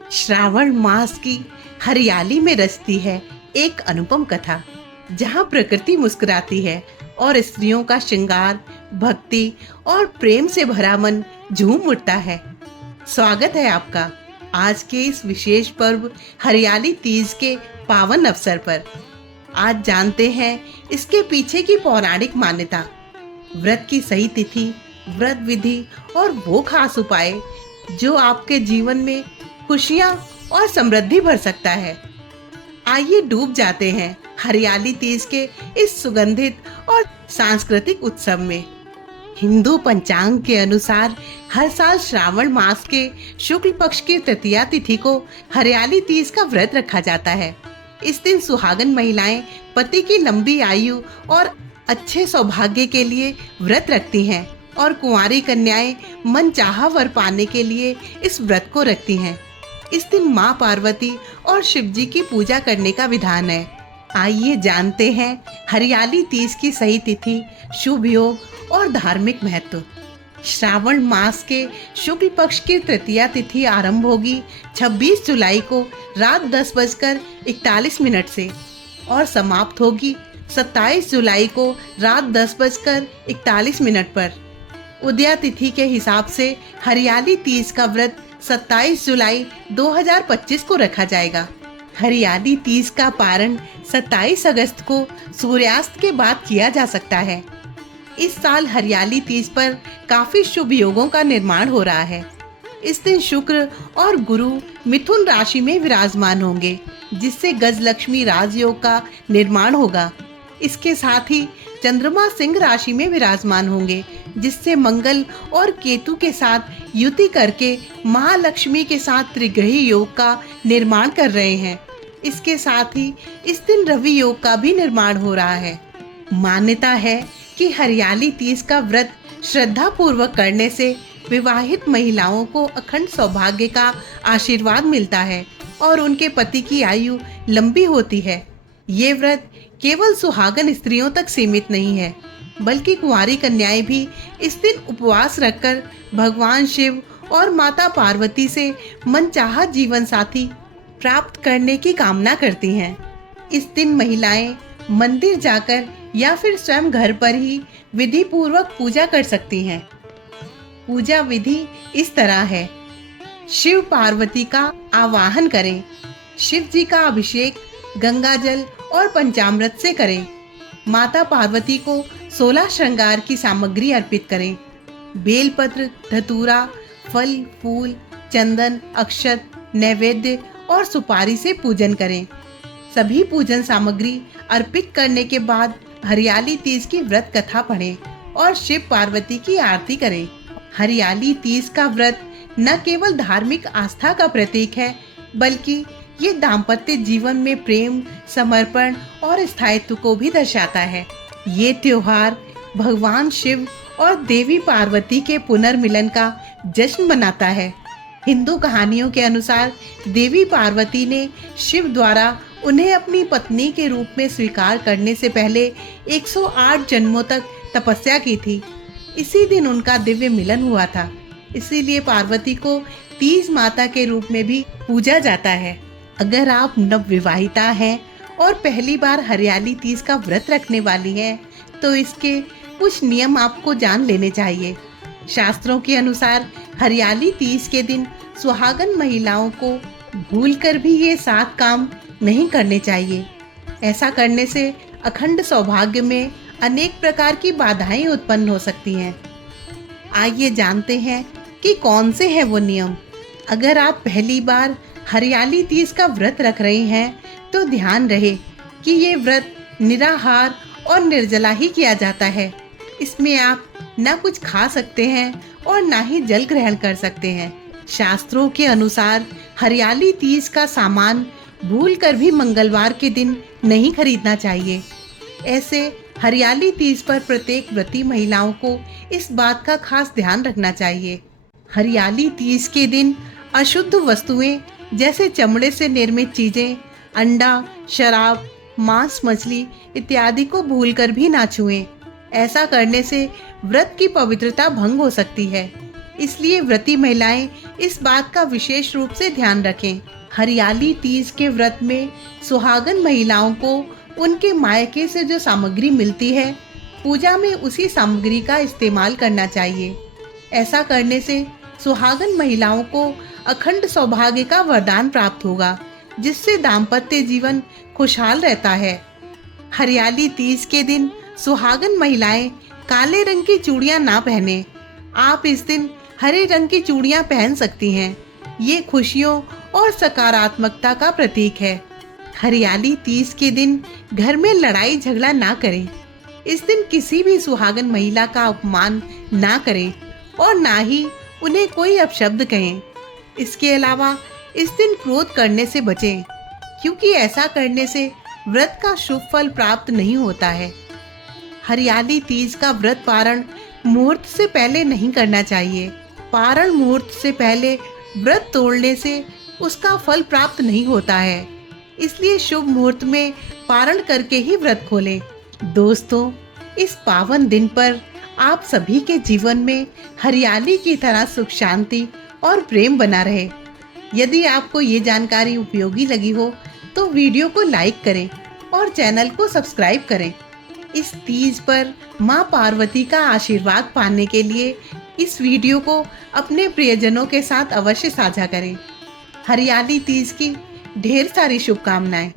श्रावण मास की हरियाली में रचती है एक अनुपम कथा, जहाँ प्रकृति मुस्कुराती है और स्त्रियों का श्रृंगार, भक्ति और प्रेम से भरा मन झूम उठता है। स्वागत है आपका आज के इस विशेष पर्व हरियाली तीज के पावन अवसर पर। आज जानते हैं इसके पीछे की पौराणिक मान्यता, व्रत की सही तिथि, व्रत विधि और वो खास उपाय जो आपके जीवन में खुशियां और समृद्धि भर सकता है। आइए डूब जाते हैं हरियाली तीज के इस सुगंधित और सांस्कृतिक उत्सव में। हिंदू पंचांग के अनुसार हर साल श्रावण मास के शुक्ल पक्ष की तृतीया तिथि को हरियाली तीज का व्रत रखा जाता है। इस दिन सुहागन महिलाएं पति की लंबी आयु और अच्छे सौभाग्य के लिए व्रत रखती हैं और कुंवारी कन्याएं मनचाहा वर पाने के लिए इस व्रत को रखती हैं। इस दिन माँ पार्वती और शिव जी की पूजा करने का विधान है। आइए जानते हैं हरियाली तीज की सही तिथि, शुभ योग और धार्मिक महत्व। श्रावण मास के शुक्ल पक्ष की तृतीया तिथि आरंभ होगी 26 जुलाई को रात 10:41 से और समाप्त होगी 27 जुलाई को रात 10:41 पर। उदया तिथि के हिसाब से हरियाली तीज का व्रत 27 जुलाई 2025 को रखा जाएगा। हरियाली तीज का पारण 27 अगस्त को सूर्यास्त के बाद किया जा सकता है। इस साल हरियाली तीज पर काफी शुभ योगों का निर्माण हो रहा है। इस दिन शुक्र और गुरु मिथुन राशि में विराजमान होंगे, जिससे गजलक्ष्मी राजयोग का निर्माण होगा। इसके साथ ही चंद्रमा सिंह राशि में विराजमान होंगे, जिससे मंगल और केतु के साथ युति करके महालक्ष्मी के साथ त्रिग्रही योग का निर्माण कर रहे हैं। इसके साथ ही इस दिन रवि योग का भी निर्माण हो रहा है। मान्यता है कि हरियाली तीज का व्रत श्रद्धा पूर्वक करने से विवाहित महिलाओं को अखंड सौभाग्य का आशीर्वाद मिलता है और उनके पति की आयु लंबी होती है। ये व्रत केवल सुहागन स्त्रियों तक सीमित नहीं है, बल्कि कुंवारी कन्याएं भी इस दिन उपवास रखकर भगवान शिव और माता पार्वती से मनचाहा जीवन साथी प्राप्त करने की कामना करती हैं। इस दिन महिलाएं मंदिर जाकर या फिर स्वयं घर पर ही विधि पूर्वक पूजा कर सकती हैं। पूजा विधि इस तरह है: शिव पार्वती का आवाहन करें, शिव जी का अभिषेक गंगा जल और पंचामृत से करें। माता पार्वती को 16 श्रृंगार की सामग्री अर्पित करें। बेलपत्र, धतूरा, फल, फूल, चंदन, अक्षत, नैवेद्य और सुपारी से पूजन करें। सभी पूजन सामग्री अर्पित करने के बाद हरियाली तीज की व्रत कथा पढ़ें और शिव पार्वती की आरती करें। हरियाली तीज का व्रत न केवल धार्मिक आस्था का प्रतीक है, बल्कि ये दाम्पत्य जीवन में प्रेम, समर्पण और स्थायित्व को भी दर्शाता है। ये त्योहार भगवान शिव और देवी पार्वती के पुनर्मिलन का जश्न मनाता है। हिंदू कहानियों के अनुसार देवी पार्वती ने शिव द्वारा उन्हें अपनी पत्नी के रूप में स्वीकार करने से पहले 108 जन्मों तक तपस्या की थी। इसी दिन उनका दिव्य मिलन हुआ था। इसीलिए पार्वती को तीज माता के रूप में भी पूजा जाता है। अगर आप नवविवाहिता हैं और पहली बार हरियाली तीज का व्रत रखने वाली हैं, तो इसके कुछ नियम आपको जान लेने चाहिए। शास्त्रों के अनुसार हरियाली तीज के दिन सुहागन महिलाओं को भूलकर भी ये 7 काम नहीं करने चाहिए। ऐसा करने से अखंड सौभाग्य में अनेक प्रकार की बाधाएं उत्पन्न हो सकती हैं। आइए जानते हैं कि कौन से हैं वो नियम। अगर आप पहली बार हरियाली तीज का व्रत रख रहे हैं, तो ध्यान रहे कि ये व्रत निराहार और निर्जला ही किया जाता है। इसमें आप ना कुछ खा सकते हैं और ना ही जल ग्रहण कर सकते हैं। शास्त्रों के अनुसार हरियाली तीज का सामान भूलकर भी मंगलवार के दिन नहीं खरीदना चाहिए। ऐसे हरियाली तीज पर प्रत्येक व्रती महिलाओं को इस बात का खास ध्यान रखना चाहिए। हरियाली तीज के दिन अशुद्ध वस्तुएं जैसे चमड़े से निर्मित चीजें, अंडा, शराब, मांस, मछली इत्यादि को भूलकर भी ना छुएं। ऐसा करने से व्रत की पवित्रता भंग हो सकती है। इसलिए व्रती महिलाएं इस बात का विशेष रूप से ध्यान रखें। हरियाली तीज के व्रत में सुहागन महिलाओं को उनके मायके से जो सामग्री मिलती है, पूजा में उसी सामग्री का इस्तेमाल करना चाहिए। ऐसा करने से सुहागन महिलाओं को अखंड सौभाग्य का वरदान प्राप्त होगा, जिससे दाम्पत्य जीवन खुशहाल रहता है। हरियाली तीज के दिन सुहागन महिलाएं काले रंग की चूड़ियां ना पहने। आप इस दिन हरे रंग की चूड़ियां पहन सकती हैं। ये खुशियों और सकारात्मकता का प्रतीक है। हरियाली तीज के दिन घर में लड़ाई झगड़ा ना करें। इस दिन किसी भी सुहागन महिला का अपमान ना करें और ना ही उन्हें कोई अपशब्द कहें। इसके अलावा इस दिन क्रोध करने से बचें, क्योंकि ऐसा करने से व्रत का शुभ फल प्राप्त नहीं होता है। हरियाली तीज का व्रत पारण मुहूर्त से पहले नहीं करना चाहिए। पारण मुहूर्त से पहले व्रत तोड़ने से उसका फल प्राप्त नहीं होता है। इसलिए शुभ मुहूर्त में पारण करके ही व्रत खोलें। दोस्तों, इस पावन दिन पर आप सभी के जीवन में हरियाली की तरह सुख शांति और प्रेम बना रहे। यदि आपको ये जानकारी उपयोगी लगी हो तो वीडियो को लाइक करें और चैनल को सब्सक्राइब करें। इस तीज पर माँ पार्वती का आशीर्वाद पाने के लिए इस वीडियो को अपने प्रियजनों के साथ अवश्य साझा करें। हरियाली तीज की ढेर सारी शुभकामनाएं।